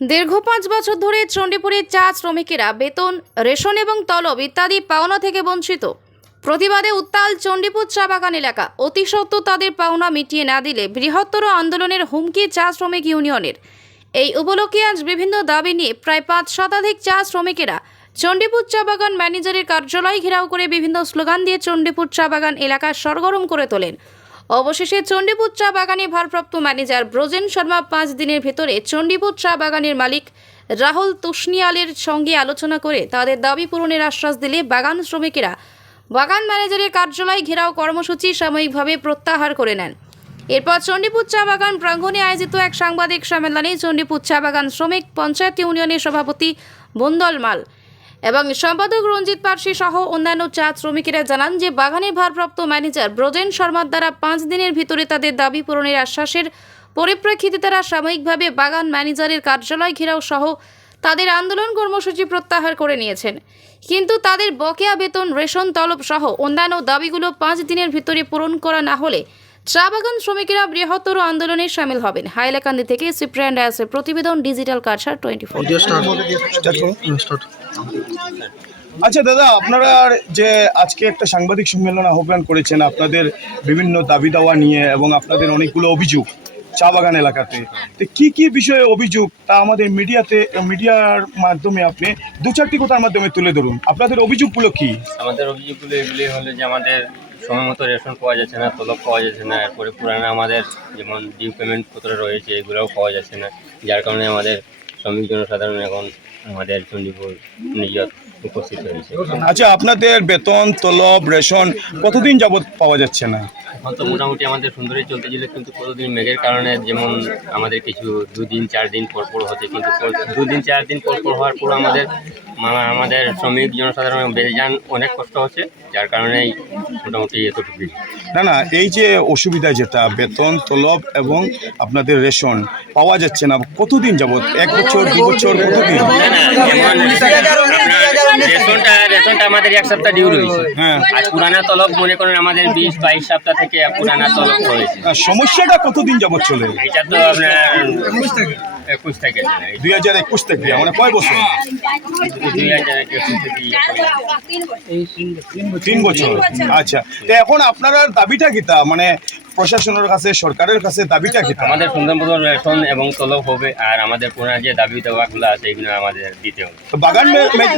দীর্ঘ 5 বছর ধরে চণ্ডীপুরের চা শ্রমিকেরা বেতন, রেশন এবং তলব ইত্যাদি পাওনা থেকে বঞ্চিত। প্রতিবাদে উত্তাল চণ্ডীপুর চা বাগান এলাকা। অতি সত্ত্বর তাদের পাওনা মিটিয়ে না দিলে বৃহত্তর আন্দোলনের হুমকি চা শ্রমিক ইউনিয়নের। এই উপলক্ষে আজ বিভিন্ন দাবি নিয়ে প্রায় 5 শতাধিক চা শ্রমিকেরা চণ্ডীপুর চা বাগান ম্যানেজারের কার্যালয় ঘেরাও করে বিভিন্ন স্লোগান দিয়ে চণ্ডীপুর চা বাগান এলাকা সরগরম করে তোলেন। অবশেষে চণ্ডীপুর চা বাগানে ভারপ্রাপ্ত ম্যানেজার ব্রজেন শর্মা 5 দিনের ভিতরে চণ্ডীপুর চা বাগানের মালিক রাহুল তুষ্নিয়ালের সঙ্গে আলোচনা করে তাদের দাবি পূরণের আশ্বাস দিলে বাগান শ্রমিকেরা বাগান ম্যানেজারের কার্যালয় ঘেরাও কর্মসূচি সাময়িকভাবে প্রত্যাহার করে নেন। এরপর চণ্ডীপুর চা বাগান প্রাঙ্গণে আয়োজিত এক সাংবাদিক সম্মেলনে চণ্ডীপুর চা বাগান শ্রমিক পঞ্চায়েত ইউনিয়নের সভাপতি বন্দল মাল এবং সম্পাদক রঞ্জিত পার্সি সহ অন্যান্য চা শ্রমিকেরা জানান যে বাগানের ভারপ্রাপ্ত ম্যানেজার ব্রজেন শর্মার দ্বারা 5 দিনের ভিতরে তাদের দাবি পূরণের আশ্বাসের পরিপ্রেক্ষিতে তারা সাময়িকভাবে বাগান ম্যানেজারের কার্যালয় ঘেরাও সহ তাদের আন্দোলন কর্মসূচি প্রত্যাহার করে নিয়েছেন। কিন্তু তাদের বকেয়া বেতন, রেশন তলব সহ অন্যান্য দাবিগুলো 5 দিনের ভিতরে পূরণ করা না হলে চা বাগান শ্রমিকেরা বৃহত্তর আন্দোলনে সামিল হবেন। হাইলাকান্দি থেকে সিপ্রিয়ান ডায়াসের প্রতিবেদন, ডিজিটাল কালচার 24। আচ্ছা দাদা, আপনারা যে আজকে একটা সাংবাদিক সম্মেলন আহ্বান করেছেন আপনাদের বিভিন্ন দাবি দাওয়া নিয়ে এবং আপনাদের অনেকগুলো অভিযোগ চা বাগান এলাকাতে, তো কি বিষয়ে অভিযোগ তা আমাদের মিডিয়ার মাধ্যমে আপনি 2-4টি কথার মাধ্যমে তুলে ধরুন। আপনাদের অভিযোগগুলো কি? আমাদের অভিযোগগুলো এগুলি হলো যে আমাদের সময় মতো রেশন পাওয়া যাচ্ছে না, তলব পাওয়া যাচ্ছে না, এরপরে পুরানো আমাদের যেমন ডিউ পেমেন্ট পত্র রয়েছে এগুলোও পাওয়া যাচ্ছে না, যার কারণে আমাদের শ্রমিক জনসাধারণ এখন আমাদের চণ্ডীপুর নিজত উপস্থিত হয়েছে। আচ্ছা, আপনাদের বেতন, তলব, রেশন কতদিন যাবত পাওয়া যাচ্ছে না? এখন তো মোটামুটি আমাদের সুন্দরই চলতেছিল, কিন্তু কতদিন মেঘের কারণে যেমন আমাদের কিছু 2-4 দিন পর হচ্ছে, কিন্তু 2-4 দিন পর হওয়ার পর আমাদের শ্রমিক জনসাধারণ বেজান অনেক কষ্ট হচ্ছে, যার কারণেই মোটামুটি এতটুকুই। না, এই যে অসুবিধা যেটা বেতন, তলব এবং আপনাদের রেশন পাওয়া যাচ্ছে না, কতদিন যাবত? 1 বছর, 2 বছর, কতদিন? রেশনটা আমাদের 1 সপ্তাহ ডিউ রয়েছে। হ্যাঁ, আর পুরানা তলব মনে করেন আমাদের 20-22 সপ্তাহ থেকে পুরানা তলব রয়েছে। সমস্যাটা কতদিন যাবত চলে? এটা তো আপনার 21 থেকে 2021 থেকে, মানে কয় বছর? 3 বছর। আচ্ছা, তো এখন আপনারা দাবিটা কিতা, মানে প্রশাসনের কাছে, সরকারের কাছে দাবিটা কিতা? আমাদের সুন্দর মতো রেশন এবং তলব হবে, আর আমাদের পুরানা যে দাবি দেওয়াগুলো আছে এগুলো আমাদের দিতে হবে। তো বাগান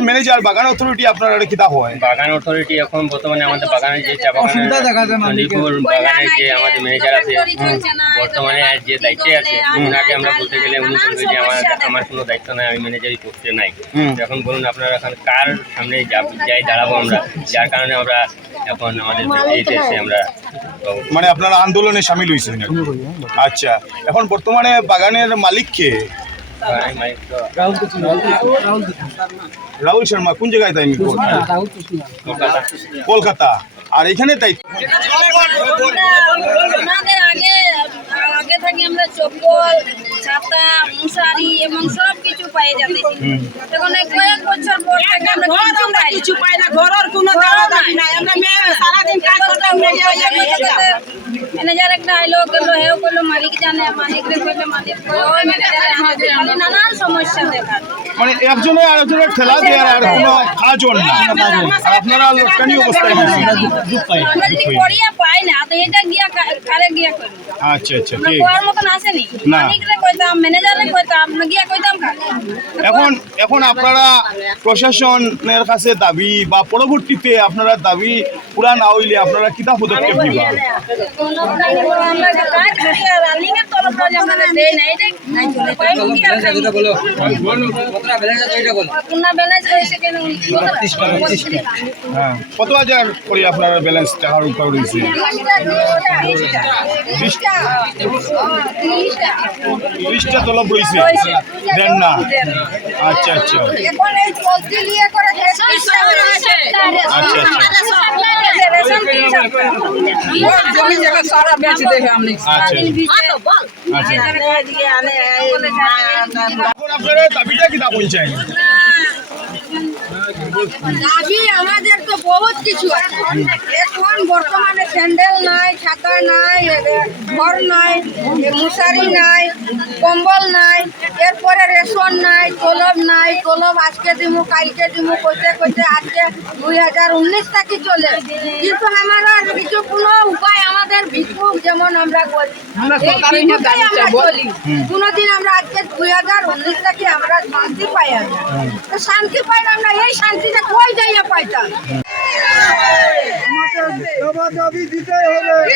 ম্যানেজার, বাগান অথরিটি আপনারা কিতা হয়? বাগান অথরিটি এখন বর্তমানে আমাদের বাগানের যে চা বাগানের চণ্ডীপুর বাগানের যে আমাদের ম্যানেজার আছে, বর্তমানে যে দায়িত্বে আছে, ওনাকে আমরা বলতে গেলে উনি বলবে যে আমার কোনো দায়িত্ব নাই, আমি ম্যানেজারই করতে নাই। এখন বলুন আপনারা এখন কার সামনে যাই দাঁড়াবো আমরা, যার কারণে আমরা এখন আমাদের এই দেশে আমরা, মানে আপনারা আন্দোলনে সামিল হয়েছেন। আচ্ছা, এখন বর্তমানে বাগানের মালিক কে? রাহুল শর্মা। কোন জায়গায় তাই? কলকাতা। আর এখানে তাই আমাদের আগে থেকে আমরা চপ্পল, ছাতা, মশারি এবং সব কিছু পাই যাতে। এখন কয়েক বছর পর থেকে আমরা কিছু পাই না, ঘরের কোনো দাওয়া নাই। আমরা সারাদিন কাজ করতে ম্যানেজার একটা আইলো গেলো, হেও করলো, মালিক জানে, মালিকরে কইলে মালিক ওই ম্যানেজারে আমাদের নানান সমস্যা দেখা। মানে একজনের আরেকজনের ঠেলা দিয়ে আর কোনো কাজও না, আর আপনারা লোকটানি অবস্থায় আমরা কি করিয়া পাই না, তো এটা গিয়া কারে গিয়া করি। আচ্ছা, ঠিক। কোয়ার মতন আসেনি, মালিকরে কইতাম, ম্যানেজারে কইতাম, না গিয়া কইতাম কারে। এখন আপনারা প্রশাসনের কাছে দাবি বা পরবর্তীতে আপনারা দাবি পুরা না হইলে আপনারা কিতা পদক্ষেপ নিবা? আমরা যে কাজ করি আর রানিংয়ের তরফ থেকে আমরা দেই না, এটা কোন ব্যালেন্স হইছে কেন? হ্যাঁ, কত হাজার করে আপনারা ব্যালেন্স টাকার উপর রয়েছে? 30টা তলব রয়েছে, দেন না? আচ্ছা। এখন আপনারা দাবিটা কিনা পৌঁছায়? দাবি আমাদের তো বহুত কিছু আছে। এখন বর্তমানে স্যান্ডেল নাই, ছাতা নাই, ঘর নাই, মশারি নাই, কম্বল নাই, এরপরে রেশন নাই, তলব আজকে দিমু কালকে দিমু কইতে কইতে আজকে 2019 থেকে চলে, কিন্তু আমার কিছু কোনো উপায় আমাদের ভিক্ষুক যেমন আমরা করি এই ভিক্ষুকেই আমরা চলি। কোনোদিন আমরা আজকে 2019 থেকে আমরা শান্তি পাই না। তো শান্তি পাই না, আমরা এই শান্তিটা কই যাইয়া পাইতাম। আমাদের দাবি দিতে হবে।